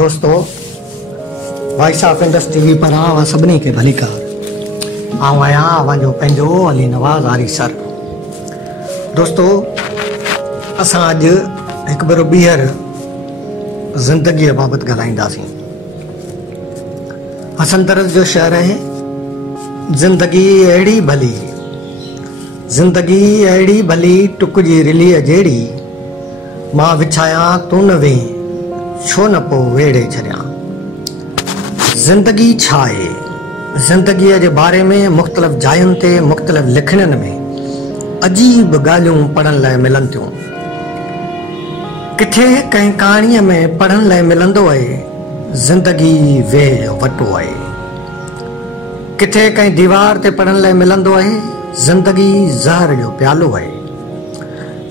दोस्तों, voice of industry TV पर आवां सभिनी खे भलीकार। आऊं आहियां अवांजो पंहिंजो अली नवाज़ आरी सर। दोस्तों, असां अॼु हिकु भेरो ॿीहर ज़िंदगीअ बाबति ॻाल्हाईंदासीं। हसन तरस जो शेर आहे, ज़िंदगी अहिड़ी भली, ज़िंदगी अहिड़ी भली टुकजी रिलीअ जहिड़ी, मां विछायां तूं न वें, छो न पोइ वेड़े छॾियां। ज़िंदगी छा आहे? ज़िंदगीअ जे बारे में मुख़्तलिफ़ जायुनि ते मुख़्तलिफ़ लिखणनि में अजीब ॻाल्हियूं पढ़ण लाइ मिलनि थियूं। किथे कंहिं कहाणीअ में पढ़ण लाइ मिलंदो आहे, ज़िंदगी वेह वटो आहे। किथे कंहिं दीवार ते पढ़ण लाइ मिलंदो आहे, ज़िंदगी ज़हर जो प्यालो आहे।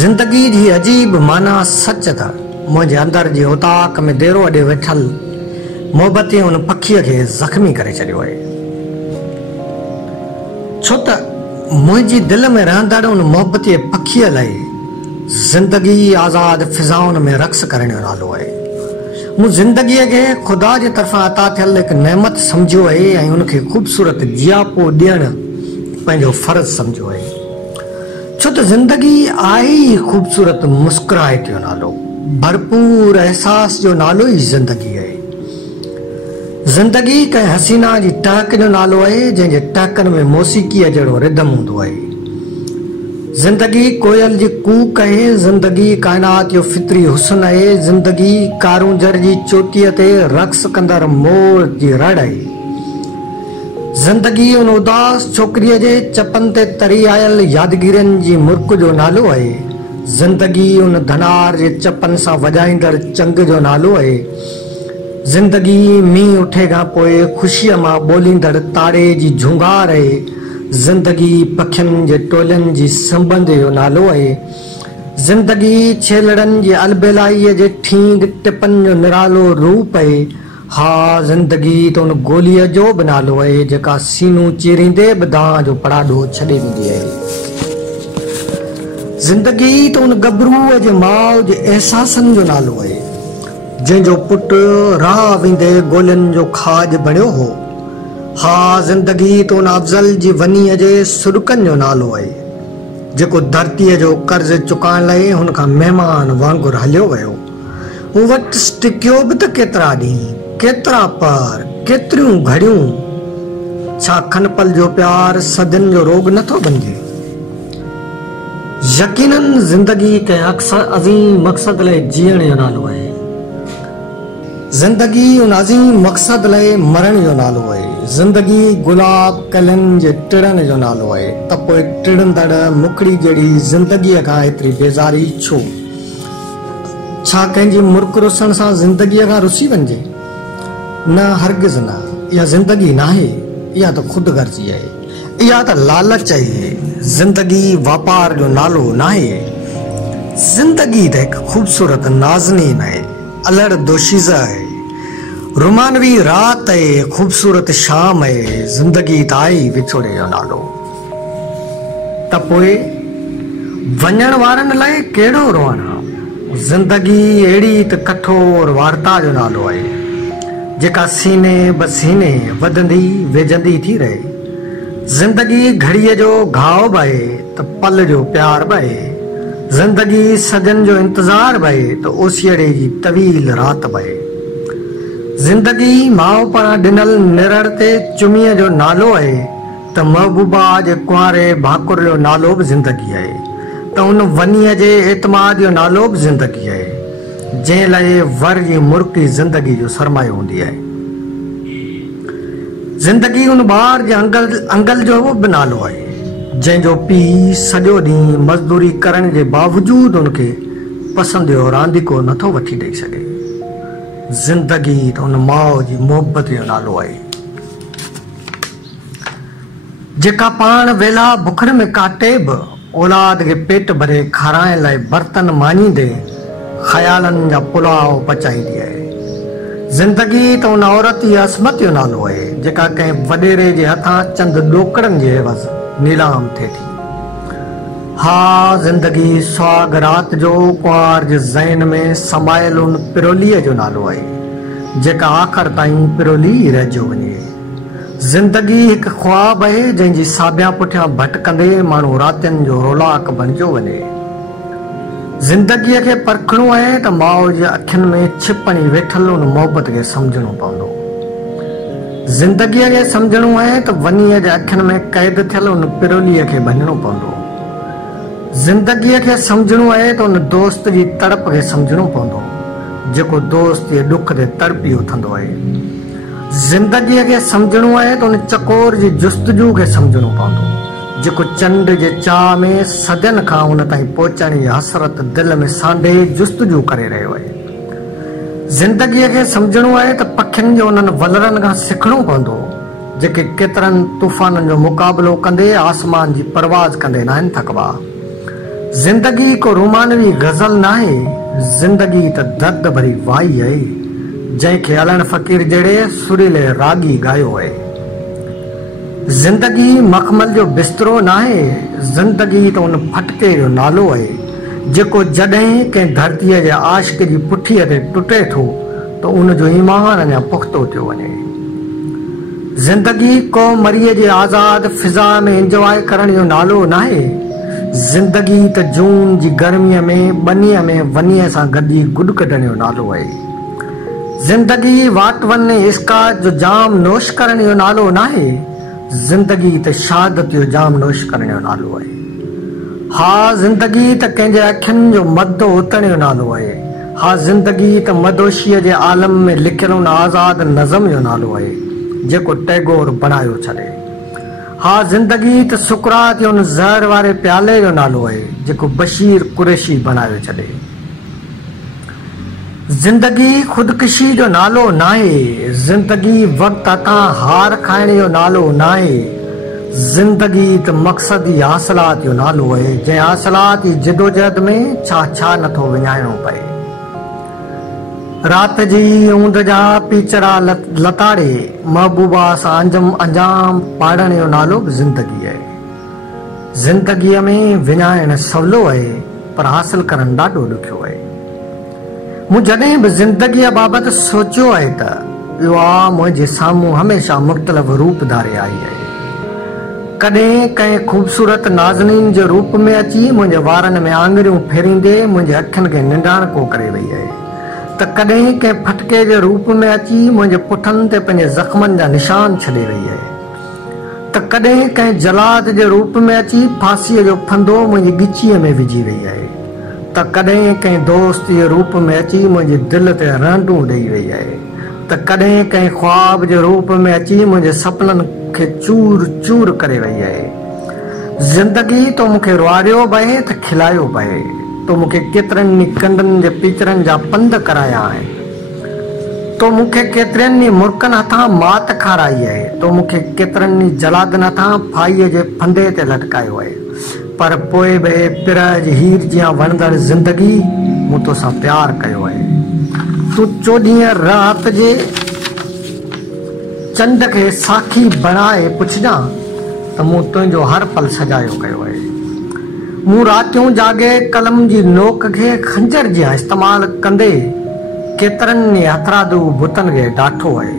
ज़िंदगी जी अजीब माना सच त मुंहिंजे अंदरि जी उताक में देरो अॾे वेठल मोहबती उन पखीअ खे ज़ख़्मी करे छॾियो आहे। छो त मुंहिंजी दिलि में रहंदड़ उन मोहबती पखीअ लाइ ज़िंदगी आज़ाद फिज़ाउनि में रक़्स करण जो नालो आहे। मूं ज़िंदगीअ खे ख़ुदा जे तरफ़ां अता थियल हिकु नेमत सम्झियो आहे ऐं उनखे ख़ूबसूरत जियापो ॾियणु पंहिंजो फ़र्ज़ सम्झियो आहे। छो त ज़िंदगी आहे ई ख़ूबसूरत मुस्कुराहट जो नालो, भरपूर एहसास जो नालो ई ज़िंदगी आहे। ज़िंदगी कंहिं हसीना जी टहक जो नालो आहे, जंहिंजे टहकनि में मौसीक़ीअ जहिड़ो रिदम हूंदो आहे। ज़िंदगी कोयल जी कूक आहे, ज़िंदगी काइनात जो फितरी हुस्न आहे। ज़िंदगी कारूंजर जी चोटीअ ते रक़्स कंदड़ मोर जी रड़ आहे। ज़िंदगी उन उदास छोकिरीअ जे चपनि ते तरी आयल यादगिरियुनि जी मुर्क जो नालो आहे। ज़िंदगी उन धनार जे चपनि सां वॼाईंदड़ चंग जो नालो आहे। ज़िंदगी मींहुं उठे खां पोइ ख़ुशीअ मां ॿोलींदड़ तारे जी झुंगार आहे। ज़िंदगी पखियुनि जे टोलियुनि जी संबंध जो नालो आहे। ज़िंदगी छेलड़नि जी अलबेलाईअ जे ठींग टिपनि जो निरालो रूप आहे। हा, ज़िंदगी त उन गोलीअ जो बि नालो आहे, जेका सीनूं चीरींदे बि दांह जो पड़ाॾो छॾे ॾींदी आहे। ज़िंदगी त उन गबरूअ जे माउ जे एहसासनि जो नालो आहे, जंहिंजो पुटु राह वेंदे गोलियुनि जो खाज बणियो हो। हा, ज़िंदगी त उन अफ़ज़ल जी वनीअ जे सुॾकनि जो नालो आहे, जेको धरतीअ जो कर्ज़ चुकाइण लाइ हुन खां महिमान वांगुरु हलियो वियो। हू वटि टिकियो बि त केतिरा ॾींहं, केतिरा पहर, केतिरियूं घड़ियूं। छा खनपल जो प्यार सदियुनि जो रोग नथो बणिजे? यकीनन ज़िंदगी कंहिं अक्सर अज़ीम मक़सद लाइ जीअण जो नालो आहे। ज़िंदगी उन अज़ीम मक़सद लाइ मरण जो नालो आहे। ज़िंदगी गुलाब कलियुनि जे टिड़ण जो नालो आहे। त पोइ टिड़ंदड़ मुकड़ी जहिड़ी ज़िंदगीअ खां एतिरी बेज़ारी छो? छा कंहिंजी मुर्क रुसण सां ज़िंदगीअ खां रुसी वञिजे? न, हरगिज़ न। इहा ज़िंदगी नाहे, इहा त ख़ुदगर्ज़ी आहे, इहा त लालच आहे। ज़िंदगी वापार जो नालो नाहे। ज़िंदगी त हिकु ख़ूबसूरत नाज़नीन आहे, अलड़ दोशीज़ा आहे, रुमानवी रात आहे, ख़ूबसूरत शाम आहे। ज़िंदगी त आहे विछोड़े जो नालो। त पोइ वञण वारनि लाइ कहिड़ो रोअण? ज़िंदगी अहिड़ी त कठोर वार्ता जो नालो आहे, जेका सीने ब सीने वधंदी वेझंदी थी रहे। ज़िंदगी घड़ीअ जो घाव बि आहे त पल जो प्यार बि आहे। ज़िंदगी सजन जो इंतज़ार बि आहे त ओसीड़े जी तवील रात बि आहे। ज़िंदगी माउ पारां ॾिनल निरड़ ते चुमीअ जो नालो आहे त महबूबा जे कुंवारे भाकुर जो नालो बि ज़िंदगी आहे। त उन वनीअ जे एतमाद जो नालो बि ज़िंदगी आहे, जंहिं लाइ वर जी मुर्की ज़िंदगी जो सरमायो हूंदी आहे। ज़िंदगी उन ॿार जे अंगल जो बि नालो आहे, जंहिंजो पीउ सॼो ॾींहुं मज़दूरी करण जे बावजूद उनखे पसंदि जो रांदीको नथो वठी ॾेई सघे। ज़िंदगी त उन माउ जी मोहबत जो नालो आहे, जेका पाण वेला बुखड़ में काटे बि औलाद खे पेट भरे खाराइण लाइ बर्तन माञींदे ख़यालनि जा पुलाव पचाईंदी आहे। ज़िंदगी त उन औरत जी असमत जो नालो आहे, जेका कंहिं वॾेरे जे हथां चंद ॾोकड़नि जे एवज़ नीलाम थिए थी। हा, ज़िंदगी सुहाग रात जो कुंवार जे ज़हन में समायल उन पिरोलीअ जो नालो आहे, जेका आख़िर ताईं पिरोली रहिजी वञे। ज़िंदगी हिकु ख्वाब आहे जंहिंजी साबिया पुठियां भटकंदे माण्हू रातियुनि जो रोलाक बणिजो वञे। ज़िंदगीअ खे परखणो आहे त माउ जे अखियुनि में छिपणी वेठल उन मोहबत खे सम्झणो पवंदो। ज़िंदगीअ खे सम्झणो आहे त वनीअ जे अखियुनि में क़ैद थियल उन पिरोलीअ खे भञणो पवंदो। ज़िंदगीअ खे सम्झणो आहे त उन दोस्त जी तड़प खे सम्झणो पवंदो जेको दोस्त जे ॾुख ते तड़पी उथंदो आहे। ज़िंदगीअ खे सम्झणो आहे त उन चकोर जी जुस्तजू खे सम्झणो पवंदो जेको चंड जे चाह में सदियुनि खां उन ताईं पहुचण जी हसरत दिलि में सांडे जुस्तजू करे रहियो आहे। ज़िंदगीअ खे सम्झणो आहे त पखियुनि जो उन्हनि वलरनि खां सिखणो पवंदो जेके केतिरनि तूफ़ाननि जो मुक़ाबिलो कंदे आसमान जी परवाज़ कंदे न आहिनि थकबा। ज़िंदगी को रोमानवी गज़ल न आहे, ज़िंदगी त दर्द भरी वाई आहे जंहिंखे अलण फ़क़ीर जहिड़े सुरीले रागी गायो आहे। ज़िंदगी मखमल जो बिस्तरो न आहे, ज़िंदगी त उन फटके जो नालो आहे जेको जॾहिं कंहिं धरतीअ जे आशिक़ जी पुठीअ ते टुटे थो त उन जो ईमान अञा पुख़्तो थियो वञे। ज़िंदगी को मरीअ जे आज़ाद फिज़ा में इंजॉय करण जो नालो न आहे, ज़िंदगी त जून जी गर्मीअ में बनीअ में वनीअ सां गॾिजी गुॾ कढण जो नालो आहे। ज़िंदगी वाट वन इस्कात जो जाम नोश करण जो नालो न आहे, ज़िंदगी त शहादत जो जाम नोश करण जो नालो आहे। हा ज़िंदगी त कंहिंजे अखियुनि जो मदो उतण जो नालो आहे। हा ज़िंदगी त मदोशीअ जे आलम में लिखियल उन आज़ाद नज़म जो नालो आहे जेको टैगोर बणायो छॾे। हा ज़िंदगी त सुकरात उन ज़हर वारे प्याले जो नालो आहे जेको बशीर कुरैशी बणायो छॾे। ज़िंदगी ख़ुदकुशी जो नालो न आहे, ज़िंदगी वक़्त तां हार खाइण जो नालो न आहे, ज़िंदगी त मक़सदी हासिलात जो नालो आहे जंहिं हासिलात जी जिदोजहद में छा छा नथो विञाइणो पए। रात जी ऊंद जा पीचड़ा लताड़े महबूबा सां अंजाम पाड़ण जो नालो बि ज़िंदगी आहे। ज़िंदगीअ में विञाइण सवलो आहे पर हासिल करणु ॾाढो ॾुखियो आहे। मूं जॾहिं बि ज़िंदगीअ बाबति सोचियो आहे त इहो मुंहिंजे साम्हूं हमेशह मुख़्तलिफ़ रूप धारे आई आहे। कॾहिं कंहिं ख़ूबसूरत नाज़नीन जे रूप में अची मुंहिंजे वारनि में आङुरियूं फेरींदे मुंहिंजे अखियुनि खे निंडाणको करे वई आहे त कॾहिं कंहिं फटके जे रूप में अची मुंहिंजे पुठनि ते पंहिंजे ज़ख़्मनि जा निशान छॾे वई आहे त कॾहिं कंहिं जलाद जे रूप में अची फांसीअ जो फंदो मुंहिंजी ॻिचीअ में विझी वई आहे त कॾहिं कंहिं दोस्त जे रूप में अची मुंहिंजे दिलि ते रांडूं ॾेई वई आहे त कॾहिं कंहिं ख्वाब जे रूप में अची मुंहिंजे सपननि खे चूर चूर करे वई आहे। ज़िंदगी तो मूंखे रुआरियो बहे त खिलायो बहे, तो मूंखे केतिरनि कंडनि जे पीचरनि जा पंध कराया आहिनि, तो मूंखे केतिरनि मुर्कनि हथां मात खाराई आहे, तो मूंखे केतिरनि जलादनि हथां फाईअ जे फंदे ते लटकायो आहे, पर पोइ बि पिरज हीर जियां वणंदड़ ज़िंदगी मूं तोसां प्यार कयो आहे। तूं 14 रात जे चंड खे साखी बणाए पुछजां त मूं तुंहिंजो हर पल सजायो कयो आहे। मूं रातियूं जागे कलम जी नोक खे खंजर जियां इस्तेमालु कंदे केतिरनि हथरादू बुतनि खे ॾाठो आहे।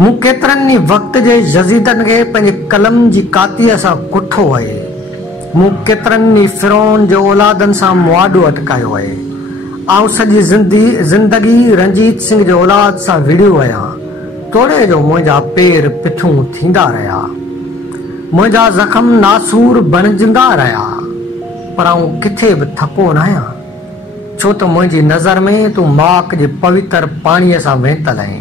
मूं केतिरनि वक़्त जे जज़ीदनि खे पंहिंजे कलम जी कातीअ सां कुठो आहे। मूं केतिरनि फिरौन जे औलादनि सां मुआदो अटकायो आहे। आउं सॼी ज़िंदगी रंजीत सिंह जे औलाद सां विड़ियो आहियां। तोड़े जो मुंहिंजा पेर पिठूं थींदा रहिया, मुंहिंजा ज़ख़्म नासूर बणिजंदा रहिया, पर आउं किथे बि थको न आहियां छो त मुंहिंजी नज़र में तूं माक जे पवित्र पाणीअ सां वेंतल आहीं।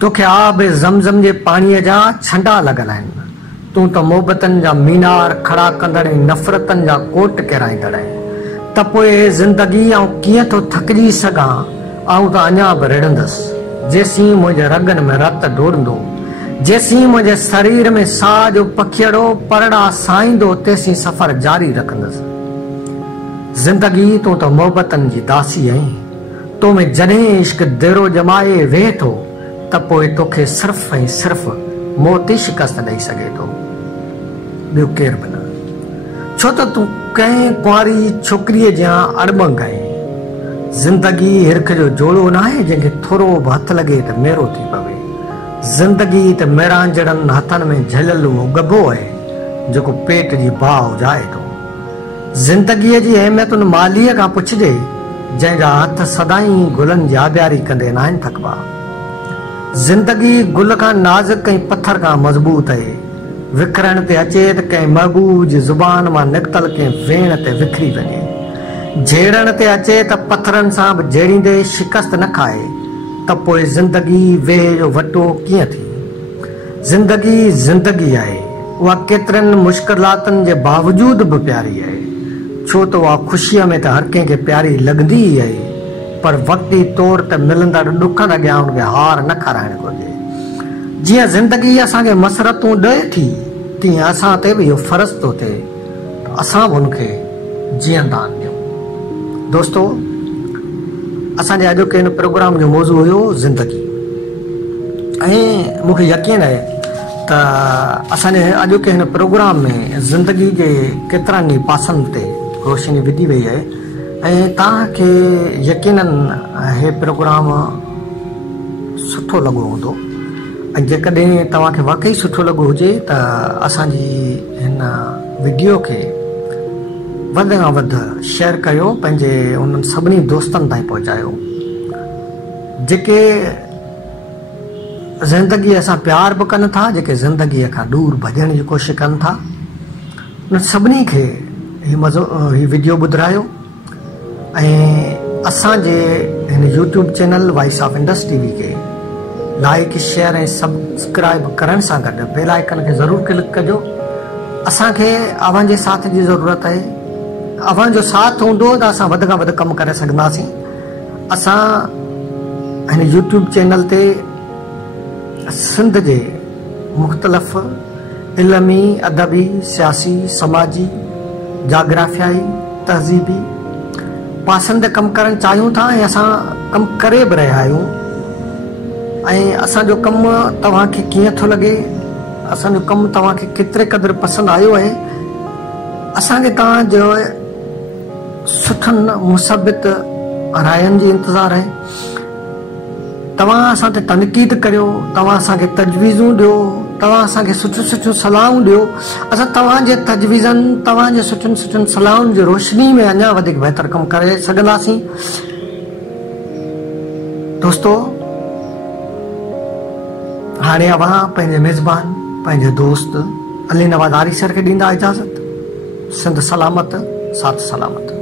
तोखे आब ज़मज़म जे पाणीअ जा छंडा लॻल आहिनि। तूं त मोहबतनि जा मीनार खड़ा कंदड़ ऐं नफ़रतनि जा कोट किराईंदड़ आहीं। त पोइ ज़िंदगी आउं कीअं थो थकिजी सघां? आउं त अञा बि रिड़ंदुसि जेसीं मुंहिंजे रगनि में रत डोड़ंदो, जेसीं मुंहिंजे शरीर में साह जो पखियड़ो परड़ा साईंदो, तेसीं सफ़र जारी रखंदुसि। ज़िंदगी तूं त मोहबतनि जी दासी आहीं। तो में जॾहिं इश्क देरो जमाए वेह थो त पोइ तोखे सिर्फ़ ऐं सिर्फ़ मौत ई शिकस्त ॾेई सघे थो, ॿियो केरु बि न। छो त तूं कंहिं कुंवारी छोकिरीअ जियां अड़बंग आहीं। ज़िंदगी हिरख जो जोड़ो ना है जंहिंखे थोरो बि हथ लॻे त मेरो थी पवे। ज़िंदगी त मेरांजड़नि हथनि में झलियल उहो गभो आहे जेको पेट जी बाह जाए थो। ज़िंदगीअ जी अहमियत उन मालीअ खां पुछिजे जंहिंजा हथ सदाईं गुलनि जी आबियारी कंदे न आहिनि थकबा। ज़िंदगी गुल खां नाज़ुक ऐं पथर खां मज़बूत आहे। विकिरण ते अचे त कंहिं महबूब जी ज़ुबान मां निकितल कंहिं वेण ते विखरी वञे। झेड़ण ते अचे त पथरनि सां बि झेड़ींदे शिकस्त न खाए त पोइ ज़िंदगी वेह जो वटो कीअं थी। ज़िंदगी ज़िंदगी आहे, उहा केतिरनि मुश्किलातुनि जे बावजूद बि प्यारी आहे। छो त उहा ख़ुशीअ में त हर कंहिंखे प्यारी लॻंदी ई आहे, पर वक़्ती तौर ते मिलंदड़ ॾुखनि अॻियां हुनखे हार न खाराइणु घुरिजे। जीअं ज़िंदगी असांखे मसरतूं ॾे थी, तीअं असां ते बि इहो फ़र्ज़ु थो थिए त असां बि हुनखे जीअंदा आहियूं। दोस्तो, असांजे अॼोके हिन प्रोग्राम जो मौज़ू हुयो ज़िंदगी, ऐं मूंखे यकीन आहे त असांजे अॼोके हिन प्रोग्राम में ज़िंदगी जे केतिरनि ई पासनि ते रोशनी विधी वई आहे, ऐं तव्हांखे यकीनन हे प्रोग्राम सुठो लॻो हूंदो। ऐं जेकॾहिं तव्हांखे वाक़ई सुठो लॻो हुजे त असांजी हिन वीडियो खे वधि खां वधि शेयर कयो, पंहिंजे उन्हनि सभिनी दोस्तनि ताईं पहुचायो जेके ज़िंदगीअ सां प्यार बि कनि था, जेके ज़िंदगीअ खां दूर भॼण जी कोशिशि कनि था। उन सभिनी खे हीउ वीडियो ॿुधायो ऐं असांजे हिन YouTube channel voice of Indus TV खे लाइक शेयर ऐं सब्सक्राइब करण सां गॾु बेल आइकन खे ज़रूरु क्लिक कजो। असांखे अव्हांजे साथ जी ज़रूरत आहे। अव्हांजो साथ हूंदो त असां वधि खां वधि कमु करे सघंदासीं। असां हिन यूट्यूब चैनल ते सिंध जे मुख़्तलिफ़ इल्मी, अदबी, सियासी, समाजी, जाग्राफियाई, तहज़ीबी पासनि ते कमु करणु चाहियूं था, ऐं असां कमु करे बि रहिया आहियूं। ऐं असांजो कमु तव्हांखे कीअं थो लॻे, असांजो कमु तव्हांखे केतिरे क़दुरु पसंदि आयो आहे, असांखे तव्हांजो सुठनि मुसबित रायनि जी इंतज़ारु आहे। तव्हां असां ते तनक़ीद करियो, तव्हां असांखे तजवीज़ूं ॾियो, तव्हां असांखे सुठियूं सुठियूं सलाहूं ॾियो। असां तव्हांजे तजवीज़नि, तव्हांजे सुठियुनि सुठियुनि सलाहुनि जी रोशनी में अञा वधीक बहितर कमु करे सघंदासीं। दोस्तो, हाणे अव्हां पंहिंजे मेज़बान, पंहिंजे दोस्त अली नवाज़ आरिसर खे ॾींदा इजाज़त। सिंध सलामत, साथ सलामत।